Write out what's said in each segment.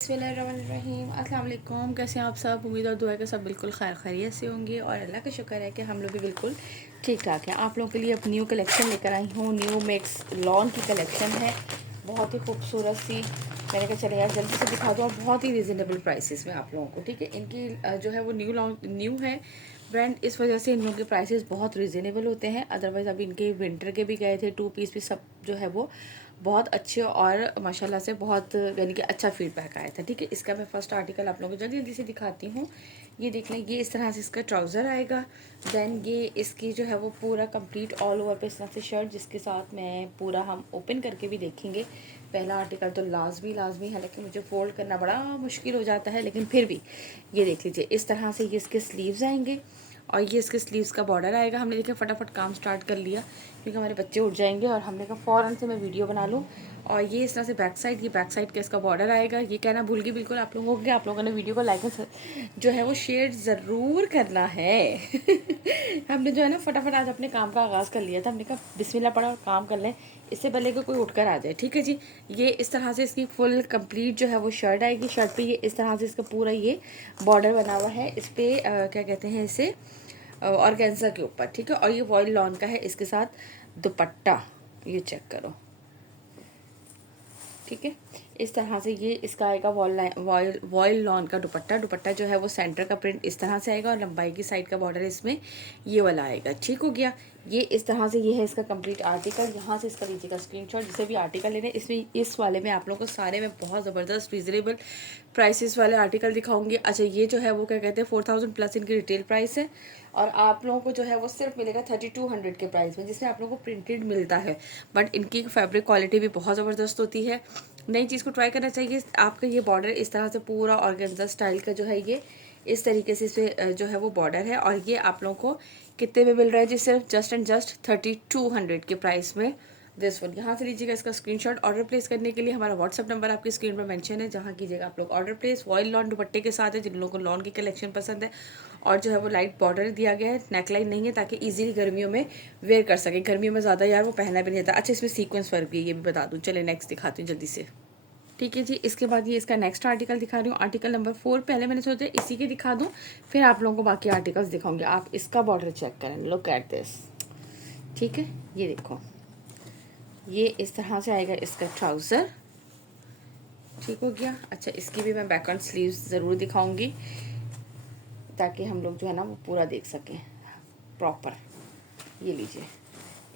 बिस्मिल्लाहिर्रहमानिर्रहीम। अस्सलाम वालेकुम। कैसे हैं आप सब? उम्मीद और दुआ है कि सब बिल्कुल खैर खैरियत से होंगे और अल्लाह का शुक्र है कि हम लोग भी बिल्कुल ठीक ठाक हैं। आप लोगों के लिए अब न्यू कलेक्शन लेकर आई हूँ। न्यू मिक्स लॉन की कलेक्शन है, बहुत ही खूबसूरत सी। मैंने कहा चले यार जल्दी से दिखा दो और बहुत ही रिजनेबल प्राइसेस में आप लोगों को। ठीक है, इनकी जो है वो न्यू है ब्रांड, इस वजह से इन लोगों के प्राइसेस बहुत रिजनेबल होते हैं। अदरवाइज़ अभी इनके विंटर के भी गए थे, 2 पीस भी सब जो है वो बहुत अच्छे और माशाल्लाह से बहुत यानी कि अच्छा फीडबैक आया था। ठीक है, इसका मैं फर्स्ट आर्टिकल आप लोगों को जल्दी जल्दी से दिखाती हूँ। ये देख लें, ये इस तरह से इसका ट्राउज़र आएगा। देन ये इसकी जो है वो पूरा कंप्लीट ऑल ओवर पे इस तरह से शर्ट, जिसके साथ मैं पूरा हम ओपन करके भी देखेंगे। पहला आर्टिकल तो लाजमी है, लेकिन मुझे फोल्ड करना बड़ा मुश्किल हो जाता है, लेकिन फिर भी ये देख लीजिए इस तरह से ये इसके स्लीव्स आएंगे और ये इसके स्लीव्स का बॉर्डर आएगा। हमने देखिए फटाफट काम स्टार्ट कर लिया क्योंकि हमारे बच्चे उठ जाएंगे और हमने कहा फ़ौरन से मैं वीडियो बना लूँ। और ये इस तरह से बैक साइड, ये बैक साइड का इसका बॉर्डर आएगा। ये कहना भूल गई बिल्कुल आप लोगों को, आप लोगों ने वीडियो को लाइक जो है वो शेयर ज़रूर करना है। हमने जो है ना फटाफट आज अपने काम का आगाज़ कर लिया था। हमने कहा बिस्मिल्लाह पढ़ा और काम कर लें, इससे पहले कि कोई उठकर आ जाए। ठीक है जी, ये इस तरह से इसकी फुल कंप्लीट जो है वो शर्ट आएगी। शर्ट पे ये इस तरह से इसका पूरा ये बॉर्डर बना हुआ है। इस पर क्या कहते हैं इसे, ऑर्गेन्जा के ऊपर। ठीक है, और ये वॉयल लॉन का है। इसके साथ दुपट्टा ये चेक करो। ठीक है, इस तरह से ये इसका आएगा वॉयल लॉन का दुपट्टा। दुपट्टा जो है वो सेंटर का प्रिंट इस तरह से आएगा और लंबाई की साइड का बॉर्डर इसमें ये वाला आएगा। ठीक हो गया, ये इस तरह से ये है इसका कंप्लीट आर्टिकल। यहाँ से इसका लीजिएगा स्क्रीनशॉट, जिसे भी आर्टिकल लेने। इसमें इस वाले में आप लोगों को सारे में बहुत ज़बरदस्त रीजनेबल प्राइसेस वाले आर्टिकल दिखाऊंगी। अच्छा, ये जो है वो क्या कहते हैं 4000 प्लस इनकी रिटेल प्राइस है और आप लोगों को जो है वो सिर्फ मिलेगा 3200 के प्राइस में, जिसमें आप लोगों को प्रिंटेड मिलता है। बट इनकी फैब्रिक क्वालिटी भी बहुत ज़बरदस्त होती है। नई चीज़ को ट्राई करना चाहिए। आपका ये बॉर्डर इस तरह से पूरा ऑर्गेन्जा स्टाइल का जो है ये इस तरीके से इस जो है वो बॉर्डर है। और ये आप लोगों को कितने में मिल रहा है जी? सिर्फ जस्ट एंड जस्ट 3200 के प्राइस में दिस वन। यहाँ से लीजिएगा इसका स्क्रीनशॉट। ऑर्डर प्लेस करने के लिए हमारा व्हाट्सअप नंबर आपकी स्क्रीन पर मेंशन है, जहाँ कीजिएगा आप लोग ऑर्डर प्लेस। वॉयल लॉन दुपट्टे के साथ है, जिन लोगों को लॉन की कलेक्शन पसंद है। और जो है वो लाइट बॉर्डर दिया गया है, नेकलाइन नहीं है, ताकि इजीली गर्मियों में वेयर कर सके। गर्मियों में ज़्यादा यार वो पहना भी नहीं जाता। अच्छा, इसमें सीक्वेंस वर्क भी है, ये भी बता दूँ। चले नेक्स्ट दिखाती हूँ जल्दी से। ठीक है जी, इसके बाद ये इसका नेक्स्ट आर्टिकल दिखा रही हूँ, आर्टिकल नंबर 4। पहले मैंने सोचा इसी के दिखा दूँ, फिर आप लोगों को बाकी आर्टिकल्स दिखाऊंगी। आप इसका बॉर्डर चेक करें, लुक एट दिस। ठीक है, ये देखो, ये इस तरह से आएगा इसका ट्राउज़र। ठीक हो गया। अच्छा, इसकी भी मैं बैक एंड स्लीव्स ज़रूर दिखाऊंगी ताकि हम लोग जो है ना वो पूरा देख सकें प्रॉपर। ये लीजिए,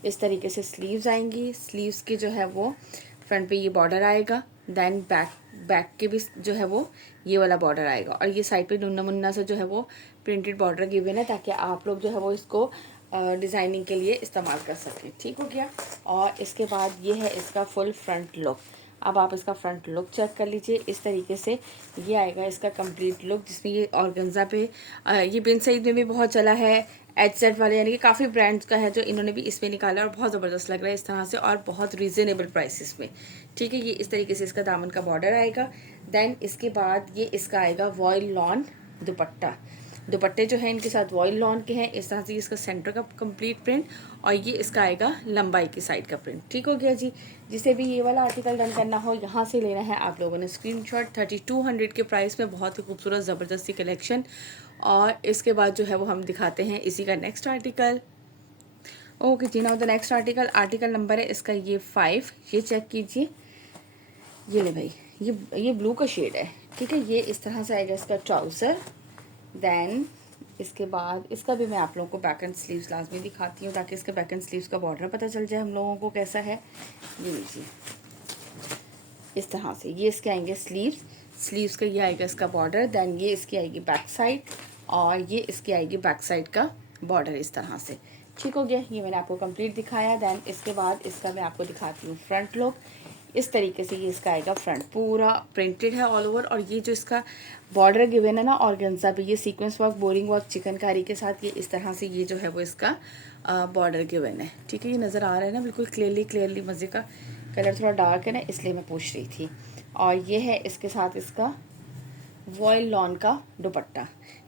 इस तरीके से स्लीव्स आएंगी। स्लीव्स के जो है वो फ्रंट पे ये बॉर्डर आएगा। देन बैक के भी जो है वो ये वाला बॉर्डर आएगा और ये साइड पे नुन्ना मुन्ना से जो है वो प्रिंटेड बॉर्डर गिवन है, ताकि आप लोग जो है वो इसको डिज़ाइनिंग के लिए इस्तेमाल कर सकें। ठीक हो गया। और इसके बाद ये है इसका फुल फ्रंट लुक। अब आप इसका फ्रंट लुक चेक कर लीजिए। इस तरीके से ये आएगा इसका कंप्लीट लुक, जिसमें ये ऑर्गेन्जा पे ये बिन सईद में भी बहुत चला है। HZ वाले यानी कि काफ़ी ब्रांड्स का है जो इन्होंने भी इसमें निकाला और बहुत ज़बरदस्त लग रहा है इस तरह से और बहुत रीज़नेबल प्राइसेस में। ठीक है, ये इस तरीके से इसका दामन का बॉर्डर आएगा। देन इसके बाद ये इसका आएगा वॉयल लॉन दुपट्टा। दुपट्टे जो है इनके साथ वॉयल लॉन के हैं। इस तरह से इसका सेंटर का कंप्लीट प्रिंट और ये इसका आएगा लंबाई की साइड का प्रिंट। ठीक हो गया जी। जिसे भी ये वाला आर्टिकल डन करना हो, यहाँ से लेना है आप लोगों ने स्क्रीनशॉट। 3200 के प्राइस में बहुत ही खूबसूरत ज़बरदस्ती कलेक्शन। और इसके बाद जो है वो हम दिखाते हैं इसी का नेक्स्ट आर्टिकल। ओके जी, now the next article number है इसका ये 5। ये चेक कीजिए, ये ले भाई, ये ब्लू का शेड है। ठीक है, ये इस तरह से आएगा इसका ट्राउज़र। देन इसके बाद इसका भी मैं आप लोगों को बैक एंड स्लीव्स लाजमी दिखाती हूँ, ताकि इसके बैक एंड स्लीव्स का बॉर्डर पता चल जाए हम लोगों को कैसा है। ये लीजिए, इस तरह से ये इसके आएंगे स्लीव्स का ये आएगा इसका बॉर्डर। देन ये इसकी आएगी बैक साइड और ये इसकी आएगी बैक साइड का बॉर्डर इस तरह से। ठीक हो गया, ये मैंने आपको कंप्लीट दिखाया। देन इसके बाद इसका मैं आपको दिखाती हूँ फ्रंट लुक। इस तरीके से ये इसका आएगा फ्रंट, पूरा प्रिंटेड है ऑल ओवर। और ये जो इसका बॉर्डर गिवन है ना ऑर्गेन्जा पे, ये sequence work, boring work, chikankari के साथ ये इस तरह से ये जो है वो इसका बॉर्डर गिवन है। ठीक है, ये नज़र आ रहा है ना बिल्कुल क्लियरली। मज़े का कलर थोड़ा डार्क है ना, इसलिए मैं पूछ रही थी। और ये है इसके साथ इसका वॉयल लॉन का दुपट्टा।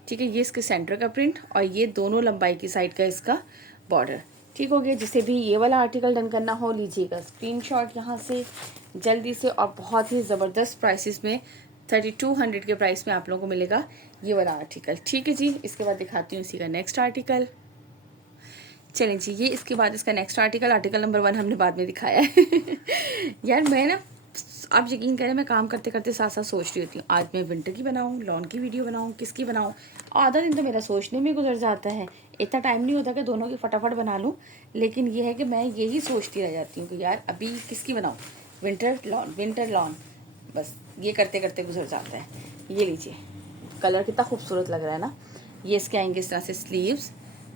ठीक है, ये इसके सेंटर का प्रिंट और ये दोनों लंबाई की साइड का इसका बॉर्डर। ठीक हो गया। जिसे भी ये वाला आर्टिकल डन करना हो, लीजिएगा स्क्रीनशॉट यहाँ से जल्दी से। और बहुत ही ज़बरदस्त प्राइसेस में 3200 के प्राइस में आप लोगों को मिलेगा ये वाला आर्टिकल। ठीक है जी, इसके बाद दिखाती हूँ इसी का नेक्स्ट आर्टिकल। चलें जी, ये इसके बाद इसका नेक्स्ट आर्टिकल नंबर 1 हमने बाद में दिखाया है। यार मैं ना, आप यकीन करें, मैं काम करते करते साथ साथ सोच रही होती हूँ आज मैं विंटर की बनाऊँ, लॉन की वीडियो बनाऊँ, किसकी बनाऊँ। आधा दिन तो मेरा सोचने में गुजर जाता है, इतना टाइम नहीं होता कि दोनों की फटाफट बना लूँ। लेकिन ये है कि मैं यही सोचती रह जाती हूँ कि यार अभी किसकी बनाऊँ, विंटर लॉन, बस ये करते करते गुजर जाता है। ये लीजिए, कलर कितना खूबसूरत लग रहा है ना। ये इसके आएंगे इस तरह से स्लीव्स,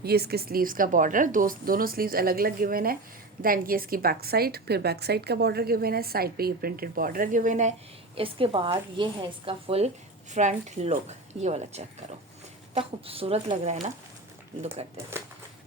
ये इसके स्लीव्स का बॉर्डर, दोनों स्लीव्स अलग अलग गिवन है। देन ये इसकी बैक साइड, फिर बैक साइड का बॉर्डर गिवन है, साइड पे ये प्रिंटेड बॉर्डर गिवन है। इसके बाद ये है इसका फुल फ्रंट लुक, ये वाला चेक करो, इतना खूबसूरत लग रहा है ना, लुक करते हैं।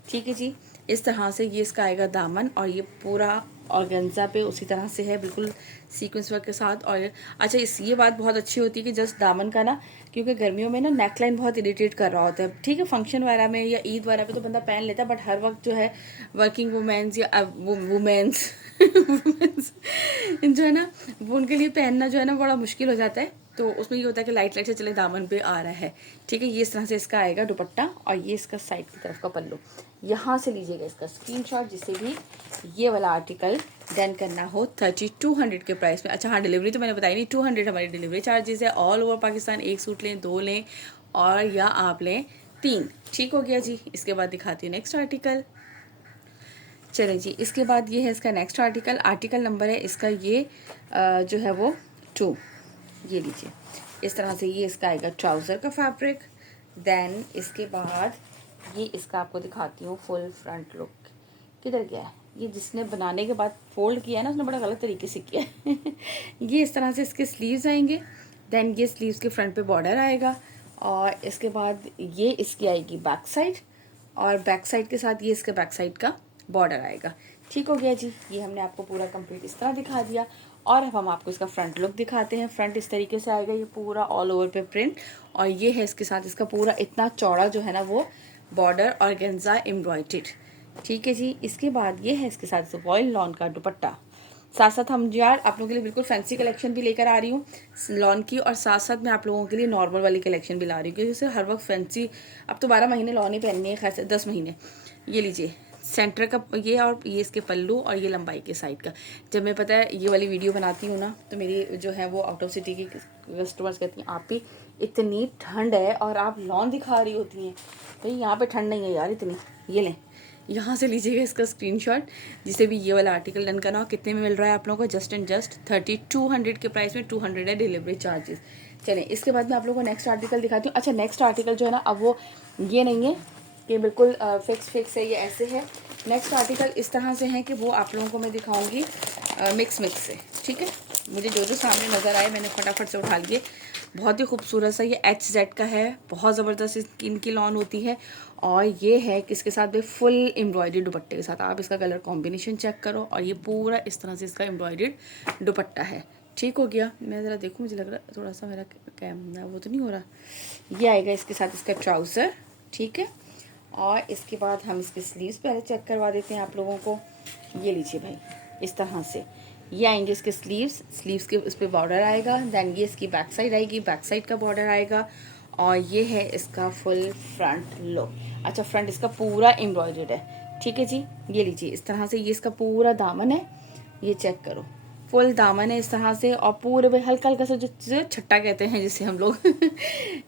ठीक है जी, इस तरह से ये इसका आएगा दामन, और ये पूरा ऑर्गेन्जा पे उसी तरह से है, बिल्कुल सीक्वेंस वर्क के साथ। और अच्छा, ये बात बहुत अच्छी होती है कि जस्ट दामन का ना, क्योंकि गर्मियों में ना नेकलाइन बहुत इरिटेट कर रहा होता है। ठीक है, फंक्शन वगैरह में या ईद वगैरह पे तो बंदा पहन लेता है, बट हर वक्त जो है वर्किंग वुमेंस या वुमेंस जो है ना, वो उनके लिए पहनना जो है ना बड़ा मुश्किल हो जाता है। तो उसमें ये होता है कि लाइट लाइट से चले दामन पे आ रहा है। ठीक है, ये इस तरह से इसका आएगा दुपट्टा, और ये इसका साइड की तरफ का पल्लू। यहाँ से लीजिएगा इसका स्क्रीनशॉट, जिससे भी ये वाला आर्टिकल डन करना हो 3200 के प्राइस में। अच्छा हाँ, डिलीवरी तो मैंने बताई नहीं, 200 हमारी डिलीवरी चार्जेस है। ऑल ओवर पाकिस्तान, एक सूट लें, 2 लें, और या आप लें 3। ठीक हो गया जी। इसके बाद दिखाती हूँ नेक्स्ट आर्टिकल। चलें जी, इसके बाद ये है इसका नेक्स्ट आर्टिकल नंबर है इसका ये जो है वो 2। ये लीजिए, इस तरह से ये इसका आएगा ट्राउज़र का फैब्रिक। देन इसके बाद ये इसका आपको दिखाती हूँ फुल फ्रंट लुक। किधर गया है ये, जिसने बनाने के बाद फोल्ड किया है ना, उसने बड़ा गलत तरीके से किया है। ये इस तरह से इसके स्लीव्स आएंगे। देन ये स्लीव्स के फ्रंट पे बॉर्डर आएगा, और इसके बाद ये इसकी आएगी बैक साइड, और बैक साइड के साथ ये इसके बैक साइड का बॉर्डर आएगा। ठीक हो गया जी, ये हमने आपको पूरा कंप्लीट इस तरह दिखा दिया। और अब हम आपको इसका फ्रंट लुक दिखाते हैं। फ्रंट इस तरीके से आएगा, ये पूरा ऑल ओवर पे प्रिंट, और ये है इसके साथ इसका पूरा इतना चौड़ा जो है ना वो बॉर्डर ऑर्गेन्जा एम्ब्रॉयडर्ड। ठीक है जी, इसके बाद ये है इसके साथ वॉयल लॉन का दुपट्टा। साथ साथ हम यार आप लोगों के लिए बिल्कुल फैंसी कलेक्शन भी लेकर आ रही हूँ लॉन की, और साथ साथ मैं आप लोगों के लिए नॉर्मल वाली कलेक्शन भी ला रही हूँ, क्योंकि हर वक्त फैंसी, अब तो 12 महीने लॉन ही पहननी है, खैर 10 महीने। ये लीजिए, सेंटर का ये, और ये इसके पल्लू, और ये लंबाई के साइड का। जब मैं पता है ये वाली वीडियो बनाती हूँ ना, तो मेरी जो है वो आउट ऑफ सिटी की कस्टमर्स कहती हैं आप ही इतनी ठंड है और आप लॉन दिखा रही होती हैं। भाई यहाँ पे ठंड नहीं है यार इतनी। ये लें, यहाँ से लीजिएगा इसका स्क्रीनशॉट, जिसे भी ये वाला आर्टिकल डन करना हो। कितने में मिल रहा है आप लोगों को, जस्ट एंड जस्ट 3200 के प्राइस में, 200 है डिलीवरी चार्जेस। चलें, इसके बाद मैं आप लोगों को नेक्स्ट आर्टिकल दिखाती हूँ। अच्छा, नेक्स्ट आर्टिकल जो है ना, अब वो ये नहीं है कि बिल्कुल फिक्स है, ये ऐसे है। नेक्स्ट आर्टिकल इस तरह से है कि वो आप लोगों को मैं दिखाऊंगी मिक्स से। ठीक है, मुझे जो सामने नज़र आए मैंने फटाफट से उठा लिए। बहुत ही खूबसूरत सा ये HZ का है, बहुत ज़बरदस्त इनकी लॉन होती है। और ये है किसके साथ भाई, फुल एम्ब्रॉयडरी दुपट्टे के साथ। आप इसका कलर कॉम्बिनेशन चेक करो, और ये पूरा इस तरह से इसका एम्ब्रॉयडर्ड दुपट्टा है। ठीक हो गया, मैं ज़रा देखूँ, मुझे लग रहा है थोड़ा सा मेरा कैमरा वो तो नहीं हो रहा। ये आएगा इसके साथ इसका ट्राउज़र। ठीक है, और इसके बाद हम इसके स्लीव्स पहले चेक करवा देते हैं आप लोगों को। ये लीजिए भाई, इस तरह से ये आएंगे इसके स्लीव्स के उस पर बॉर्डर आएगा। देन ये इसकी बैक साइड आएगी, बैक साइड का बॉर्डर आएगा, और ये है इसका फुल फ्रंट लुक। अच्छा, फ्रंट इसका पूरा एम्ब्रॉयडर्ड है। ठीक है जी, ये लीजिए इस तरह से ये इसका पूरा दामन है, ये चेक करो, फुल दामन है इस तरह से। और पूरे में हल्का हल्का सा जो छट्टा कहते हैं जिसे हम लोग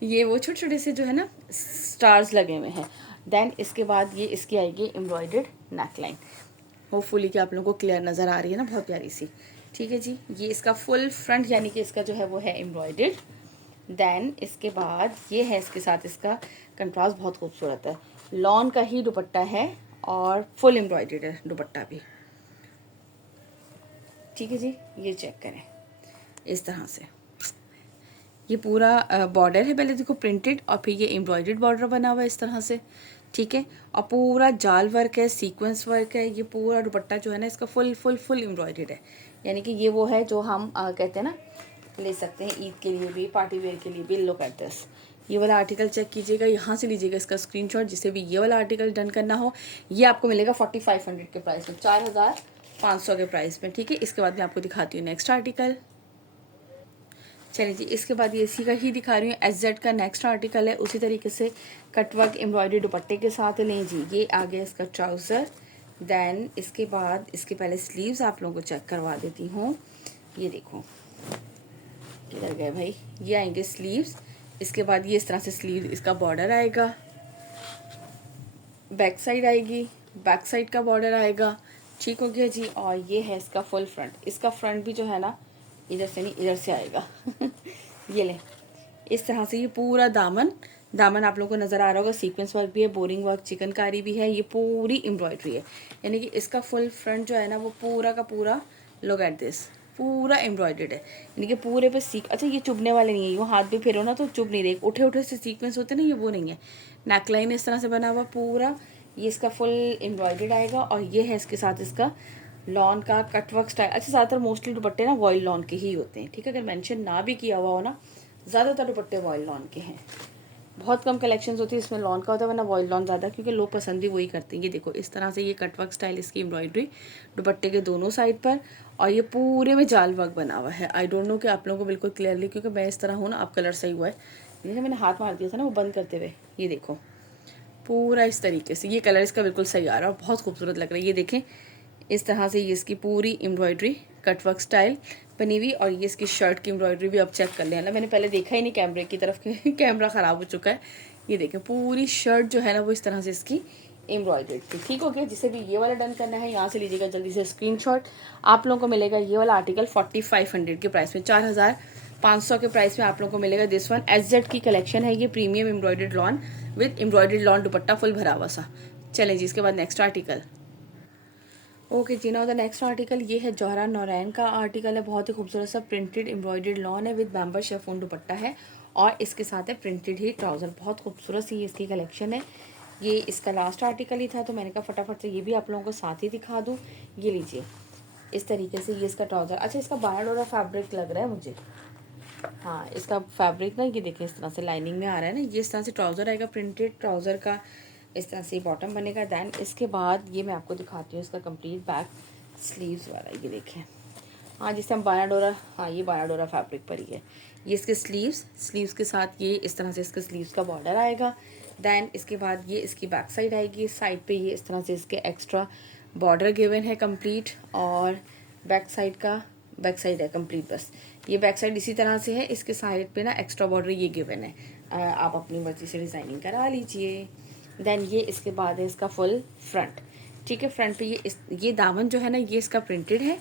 ये वो छोटे छोटे से जो है ना स्टार्स लगे हुए हैं। देन इसके बाद ये इसकी आएगी एम्ब्रॉयडर्ड नेकलाइन। होपफुली कि आप लोगों को क्लियर नज़र आ रही है ना, बहुत प्यारी सी। ठीक है जी, ये इसका फुल फ्रंट यानी कि इसका जो है वो है एम्ब्रॉयडर्ड। देन इसके बाद ये है इसके साथ इसका कंट्रास्ट बहुत खूबसूरत है, लॉन का ही दुपट्टा है और फुल एम्ब्रॉयडर्ड है दुपट्टा भी। ठीक है जी, ये चेक करें इस तरह से ये पूरा बॉर्डर है, पहले देखो प्रिंटेड, और फिर ये एम्ब्रॉयडर्ड बॉर्डर बना हुआ है इस तरह से। ठीक है, और पूरा जाल वर्क है, सीक्वेंस वर्क है। ये पूरा दुपट्टा जो है ना इसका फुल एम्ब्रॉयडर्ड है, यानी कि ये वो है जो हम कहते हैं ना, ले सकते हैं ईद के लिए भी, पार्टी वेयर के लिए भी। लो करते हैं, ये वाला आर्टिकल चेक कीजिएगा, यहाँ से लीजिएगा इसका स्क्रीनशॉट, जिसे भी ये वाला आर्टिकल डन करना हो। ये आपको मिलेगा 4500 के प्राइस में, 4500 के प्राइस में। ठीक है, इसके बाद मैं आपको दिखाती हूँ नेक्स्ट आर्टिकल। चलिए जी, इसके बाद ये इसी का ही दिखा रही हूँ। SZ का नेक्स्ट आर्टिकल है, उसी तरीके से कटवर्क एम्ब्रॉयडरी दुपट्टे के साथ लें जी। ये आ गया इसका ट्राउज़र। देन इसके बाद इसके पहले स्लीव्स आप लोगों को चेक करवा देती हूँ। ये देखो किधर गए भाई, ये आएंगे स्लीव्स। इसके बाद ये इस तरह से स्लीव, इसका बॉर्डर आएगा, बैक साइड आएगी, बैक साइड का बॉर्डर आएगा। ठीक हो गया जी। और ये है इसका फुल फ्रंट। इसका फ्रंट भी जो है ना, इधर से नहीं इधर से आएगा ये ले, इस तरह से ये पूरा दामन आप लोगों को नज़र आ रहा होगा। सीक्वेंस वर्क भी है, बोरिंग वर्क, चिकनकारी भी है, ये पूरी एम्ब्रॉयडरी है। यानी कि इसका फुल फ्रंट जो है ना, वो पूरा का पूरा, लुक एट दिस, पूरा एम्ब्रॉयडर्ड है। यानी कि पूरे पे अच्छा ये चुभने वाले नहीं है, यूँ हाथ भी फेरो ना तो चुभ नहीं रहे, उठे उठे से सीक्वेंस होते ना, ये वो नहीं है। नेकलाइन इस तरह से बना हुआ पूरा, ये इसका फुल एम्ब्रॉयडर्ड आएगा। और ये है इसके साथ इसका लॉन का कटवर्क स्टाइल। अच्छा, ज़्यादातर मोस्टली दुपट्टे ना वॉयल लॉन के ही होते हैं, ठीक है। अगर मेंशन ना भी किया हुआ हो ना, ज़्यादातर दुपट्टे वॉयल लॉन के हैं। बहुत कम कलेक्शंस होती है इसमें लॉन का होता है, वरना वॉयल लॉन ज़्यादा, क्योंकि लोग पसंद ही वही करते हैं। ये देखो इस तरह से ये कटवर्क स्टाइल, इसकी एम्ब्रॉयडरी दुपट्टे के दोनों साइड पर, और ये पूरे में जाल वर्क बना हुआ है। आई डोंट नो कि आप लोगों को बिल्कुल क्लियरली, क्योंकि मैं इस तरह हूँ ना, आप कलर सही हुआ है, जैसे मैंने हाथ मार दिया था ना वो बंद करते हुए, ये देखो पूरा इस तरीके से, ये कलर इसका बिल्कुल सही आ रहा है, बहुत खूबसूरत लग रहा है। ये देखें इस तरह से ये इसकी पूरी एम्ब्रॉयडरी कटवर्क स्टाइल बनी हुई। और ये इसकी शर्ट की एम्ब्रॉयडरी भी अब चेक कर लेना, मैंने पहले देखा ही नहीं कैमरे की तरफ कैमरा ख़राब हो चुका है। ये देखें पूरी शर्ट जो है ना, वो इस तरह से इसकी एम्ब्रॉयडर्ड थी। ठीक हो गया। जिसे भी ये वाला डन करना है, यहाँ से लीजिएगा जल्दी से स्क्रीनशॉट। आप लोगों को मिलेगा ये वाला आर्टिकल 4500 के प्राइस में, 4500 के प्राइस में आप लोगों को मिलेगा दिस वन। SZ की कलेक्शन है ये, premium embroidered lawn with embroidered lawn dupatta full भरा हुआ सा। चलें जी, इसके बाद नेक्स्ट आर्टिकल। ओके जी, नाउ द नेक्स्ट आर्टिकल ये है जौहरा नौरैन का आर्टिकल है। बहुत ही खूबसूरत सा प्रिंटेड एम्ब्रॉयडर्ड लॉन है, विद बैम्बर शेफोन दुपट्टा है, और इसके साथ है प्रिंटेड ही ट्राउज़र। बहुत खूबसूरत सी इसकी कलेक्शन है। ये इसका लास्ट आर्टिकल ही था, तो मैंने कहा फटाफट से ये भी आप लोगों को साथ ही दिखा दूँ। ये लीजिए इस तरीके से ये इसका ट्राउज़र। अच्छा, इसका बाया डोरा फैब्रिक लग रहा है मुझे, हाँ इसका फैब्रिक ना, ये देखिए इस तरह से लाइनिंग में आ रहा है ना। ये इस तरह से ट्राउज़र आएगा, प्रिंटेड ट्राउज़र का, इस तरह से बॉटम बनेगा। दैन इसके बाद ये मैं आपको दिखाती हूँ इसका कंप्लीट बैक स्लीव्स वाला। ये देखें, हाँ जिससे हम बाया डोरा, हाँ ये बाया डोरा फैब्रिक पर ही है। ये इसके स्लीव्स के साथ ये इस तरह से इसके स्लीव्स का बॉर्डर आएगा। दैन इसके बाद ये इसकी बैक साइड आएगी, साइड पे ये इस तरह से इसके एक्स्ट्रा बॉर्डर गिवन है कंप्लीट, और बैक साइड है कंप्लीट। बस ये बैक साइड इसी तरह से है, इसके साइड पे ना एक्स्ट्रा बॉर्डर ये गिवन है, आप अपनी मर्जी से डिज़ाइनिंग करा लीजिए। देन ये इसके बाद है इसका फुल फ्रंट। ठीक है, फ्रंट पे ये दामन जो है ना, ये इसका प्रिंटेड है,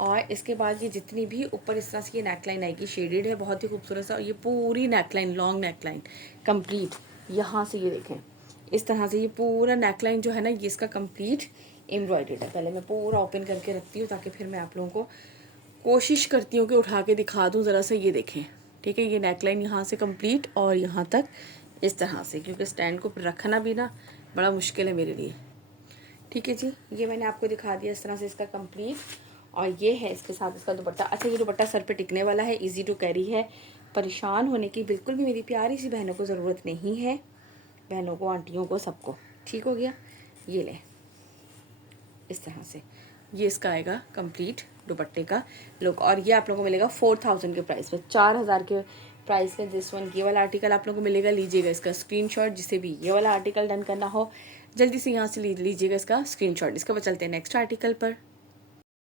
और इसके बाद ये जितनी भी ऊपर इस तरह से ये नेकलाइन आएगी, शेडेड है, बहुत ही खूबसूरत सा। और ये पूरी नेकलाइन, लॉन्ग नेकलाइन कंप्लीट, यहाँ से ये देखें इस तरह से ये पूरा नेकलाइन जो है ना, ये इसका कंप्लीट एम्ब्रॉयडर्ड है। पहले मैं पूरा ओपन करके रखती हूँ, ताकि फिर मैं आप लोगों को कोशिश करती हूँ कि उठा के दिखा दूँ ज़रा सा। ये देखें, ठीक है, ये नेकलाइन यहाँ से कंप्लीट और यहाँ तक इस तरह से, क्योंकि स्टैंड को रखना भी ना बड़ा मुश्किल है मेरे लिए। ठीक है जी, ये मैंने आपको दिखा दिया इस तरह से इसका कंप्लीट। और ये है इसके साथ इसका दुपट्टा। अच्छा, ये दुपट्टा सर पे टिकने वाला है, इजी टू कैरी है, परेशान होने की बिल्कुल भी मेरी प्यारी सी बहनों को ज़रूरत नहीं है, बहनों को, आंटियों को, सबको। ठीक हो गया। ये ले इस तरह से ये इसका आएगा कंप्लीट दुपट्टे का लुक, और ये आप लोगों को मिलेगा 4000 के प्राइस में, 4000 के प्राइस में दिस वन। ये वाला आर्टिकल आप लोगों को मिलेगा, लीजिएगा इसका स्क्रीनशॉट। जिसे भी ये वाला आर्टिकल डन करना हो, जल्दी से यहाँ से लीजिएगा इसका स्क्रीनशॉट। इसके बाद चलते हैं नेक्स्ट आर्टिकल पर।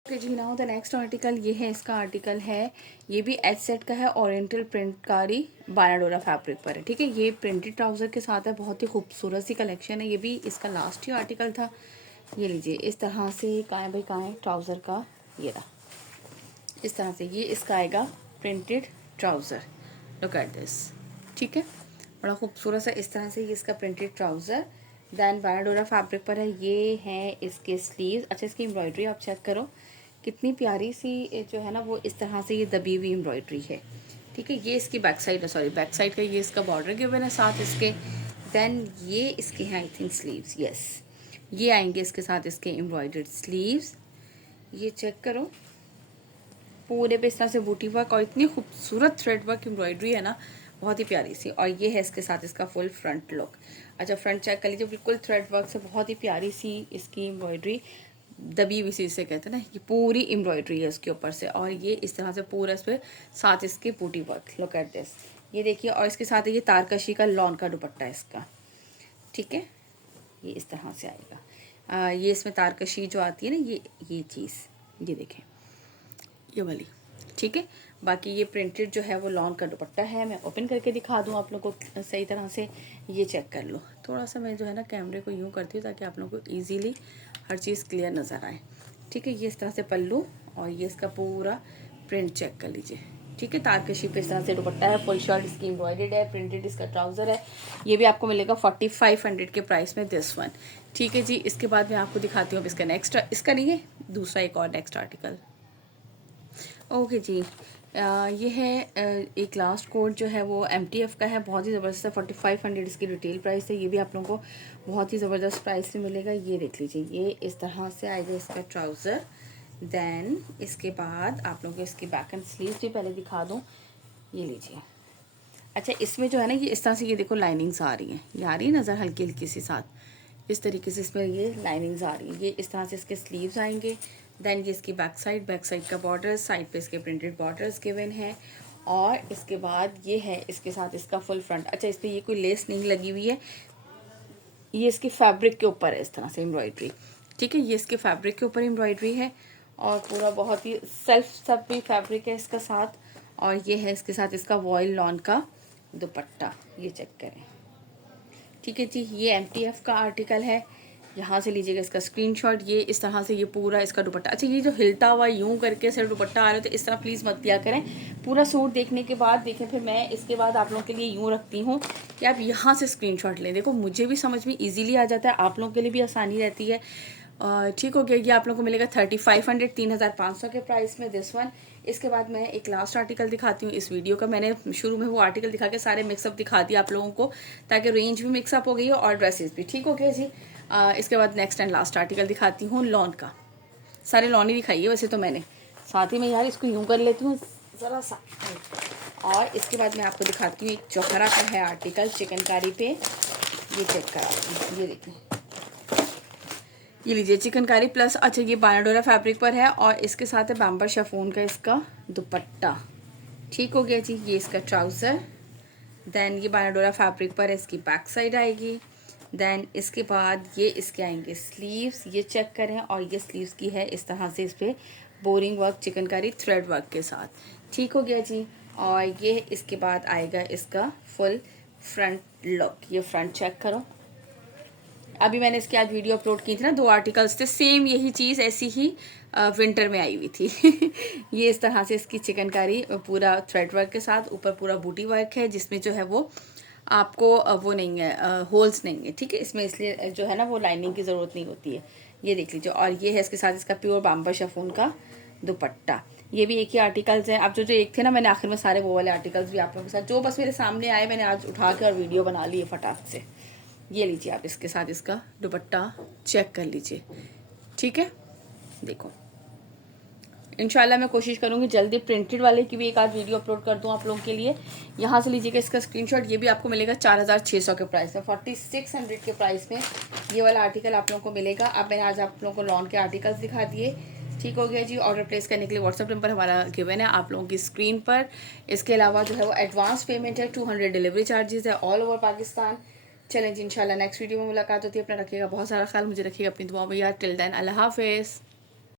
ओके जी, नाउ द नेक्स्ट आर्टिकल ये है, इसका आर्टिकल है, ये भी SZ का है, ओरिएंटल प्रिंटकारी बानाडोरा फैब्रिक पर है। ठीक है, ये प्रिंटेड ट्राउज़र के साथ है, बहुत ही खूबसूरत सी कलेक्शन है। ये भी इसका लास्ट ही आर्टिकल था। ये लीजिए इस तरह से, कहाँ है भाई, कहाँ है ट्राउज़र का, ये रहा, इस तरह से ये इसका आएगा printed trouser. Look at this. ठीक है, बड़ा खूबसूरत सा इस तरह से ये इसका प्रिंटेड ट्राउज़र। दैन बानाडोरा फैब्रिक पर है। ये हैं इसके स्लीव्स। अच्छा, इसकी एम्ब्रॉयडरी आप चेक करो कितनी प्यारी सी जो है ना, वो इस तरह से ये दबी हुई एम्ब्रॉयडरी है। ठीक है, ये इसकी बैक साइड है, सॉरी बैक साइड का ये इसका बॉर्डर गिवन है साथ इसके। देन ये इसके हैं आई थिंक स्लीव्स, यस ये आएंगे इसके साथ इसके एम्ब्रॉयडर्ड स्लीव्स। ये चेक करो पूरे पे इस तरह से बूटी वर्क और इतनी खूबसूरत थ्रेड वर्क एम्ब्रॉयडरी है ना, बहुत ही प्यारी सी। और ये है इसके साथ इसका फुल फ्रंट लुक। अच्छा, फ्रंट चेक कर लीजिए, बिल्कुल थ्रेड वर्क से बहुत ही प्यारी सी इसकी एम्ब्रॉयडरी, दबी हुई चीज़ से कहते हैं ना, ये पूरी एम्ब्रॉयडरी है उसके ऊपर से, और ये इस तरह से पूरा इस पर साथ इसके बूटी वर्क, लुक एट दिस, ये देखिए। और इसके साथ ये तारकशी का लॉन का दुपट्टा है इसका, ठीक है, ये इस तरह से आएगा। ये इसमें तारकशी जो आती है ना, ये चीज़, ये देखें, ये वाली, ठीक है। बाकी ये प्रिंटेड जो है वो लॉन का दुपट्टा है। मैं ओपन करके दिखा दूँ आप लोगों को सही तरह से, ये चेक कर लो। थोड़ा सा मैं जो है ना कैमरे को यूँ करती हूँ ताकि आप लोगों को ईजीली हर चीज़ क्लियर नज़र आए, ठीक है। ये इस तरह से पल्लू, और ये इसका पूरा प्रिंट चेक कर लीजिए, ठीक है। तारकशी पे इस तरह से दुपट्टा है, फुल शर्ट इसकी एम्ब्रॉयडेड है, प्रिंटेड इसका ट्राउज़र है। ये भी आपको मिलेगा 4500 के प्राइस में, दिस वन, ठीक है जी। इसके बाद मैं आपको दिखाती हूँ अब इसका नेक्स्ट, इसका नहीं है, दूसरा एक और नेक्स्ट आर्टिकल। ओके जी, ये है एक लास्ट कोड जो है वो MTF का है, बहुत ही ज़बरदस्त है। 4500 इसकी रिटेल प्राइस है। ये भी आप लोगों को बहुत ही ज़बरदस्त प्राइस से मिलेगा। ये देख लीजिए, ये इस तरह से आएगा इसका ट्राउज़र। देन इसके बाद आप लोगों को इसकी बैक एंड स्लीव भी पहले दिखा दूँ, ये लीजिए। अच्छा, इसमें जो है ना, ये इस तरह से, ये देखो लाइनिंग्स आ रही हैं, ये आ रही है नज़र हल्की हल्की सी साथ, इस तरीके से इसमें ये लाइनिंग्स आ रही हैं। ये इस तरह से इसके स्लीव्स आएंगे। देन ये इसकी बैक साइड का बॉर्डर, साइड पे इसके प्रिंटेड बॉर्डर्स गिवन हैं। और इसके बाद ये है इसके साथ इसका फुल फ्रंट। अच्छा, इस पर ये कोई लेस नहीं लगी हुई है, ये इसके फैब्रिक के ऊपर है इस तरह से एम्ब्रॉयडरी, ठीक है। ये इसके फैब्रिक के ऊपर एम्ब्रॉयडरी है, और पूरा बहुत ही सब भी फैब्रिक है इसका साथ। और ये है इसके साथ इसका वॉयल लॉन का दुपट्टा, ये चेक करें, ठीक है जी। ये MTF का आर्टिकल है, यहाँ से लीजिएगा इसका स्क्रीनशॉट। ये इस तरह से ये पूरा इसका दुपट्टा। अच्छा, ये जो हिलता हुआ यूं करके सिर्फ दुपट्टा आ रहा है, तो इस तरह प्लीज़ मत दिया करें। पूरा सूट देखने के बाद देखें, फिर मैं इसके बाद आप लोगों के लिए यूं रखती हूँ कि आप यहाँ से स्क्रीनशॉट लें। देखो, मुझे भी समझ में ईजीली आ जाता है, आप लोगों के लिए भी आसानी रहती है, ठीक हो गया। ये आप लोगों को मिलेगा 3500, 3500 के प्राइस में, दिस वन। इसके बाद मैं एक लास्ट आर्टिकल दिखाती हूँ इस वीडियो का। मैंने शुरू में वो आर्टिकल दिखा के सारे मिक्सअप दिखा दिया आप लोगों को, ताकि रेंज भी मिक्सअप हो गई हो और ड्रेसेस भी, ठीक हो गया जी। इसके बाद नेक्स्ट एंड लास्ट आर्टिकल दिखाती हूँ लॉन का। सारे लॉन ही दिखाई है वैसे तो मैंने, साथ ही में यार इसको यूँ कर लेती हूँ ज़रा सा। और इसके बाद मैं आपको दिखाती हूँ एक जौहरा का है आर्टिकल चिकनकारी पे, ये चेक कराती हूँ, ये देखिए, ये लीजिए चिकनकारी प्लस। अच्छा, ये बानाडोरा फैब्रिक पर है, और इसके साथ है बैम्बर शिफॉन का इसका दुपट्टा, ठीक हो गया जी। ये इसका ट्राउज़र। देन ये बानाडोरा फैब्रिक पर है, इसकी बैक साइड आएगी। देन इसके बाद ये इसके आएंगे स्लीव्स, ये चेक करें। और ये स्लीव्स की है इस तरह से, इस पर boring work chikankari thread work के साथ, ठीक हो गया जी। और ये इसके बाद आएगा इसका फुल फ्रंट लुक, ये फ्रंट चेक करो। अभी मैंने इसकी आज वीडियो अपलोड की थी ना, 2 आर्टिकल्स थे, सेम यही चीज़ ऐसी ही विंटर में आई हुई थी। ये इस तरह से इसकी चिकनकारी पूरा थ्रेड वर्क के साथ, ऊपर पूरा बूटी वर्क है, जिसमें जो है वो आपको वो नहीं है, होल्स नहीं है, ठीक है इसमें, इसलिए जो है ना वो लाइनिंग की ज़रूरत नहीं होती है, ये देख लीजिए। और ये है इसके साथ इसका प्योर बाम्बर शिफॉन का दुपट्टा। ये भी एक ही आर्टिकल्स हैं। अब जो एक थे ना, मैंने आखिर में सारे वो वाले आर्टिकल्स भी आप लोगों के साथ, जो बस मेरे सामने आए, मैंने आज उठा के और वीडियो बना ली है फटाक से। ये लीजिए, आप इसके साथ इसका दुपट्टा चेक कर लीजिए, ठीक है। देखो, इंशाल्लाह मैं कोशिश करूँगी जल्दी प्रिंटेड वाले की भी एक आध वीडियो अपलोड कर दूँ आप लोगों के लिए। यहाँ से लीजिएगा इसका स्क्रीनशॉट। ये भी आपको मिलेगा 4600 के प्राइस में, 4600 के प्राइस में ये वाला आर्टिकल आप लोगों को मिलेगा। अब मैंने आज आप लोगों को लॉन के आर्टिकल्स दिखा दिए, ठीक हो गया जी। ऑर्डर प्लेस करने के लिए व्हाट्सअप नंबर हमारा गिवन है आप लोगों की स्क्रीन पर। इसके अलावा जो है वो एडवांस पेमेंट है, 200 डिलीवरी चार्जेस है ऑल ओवर पाकिस्तान। चलें जी, इंशाल्लाह नेक्स्ट वीडियो में मुलाकात होती है। अपना रखिएगा बहुत सारा ख्याल, मुझे रखिएगा अपनी दुआ में याद। टिल देन, अल्लाह हाफिज़।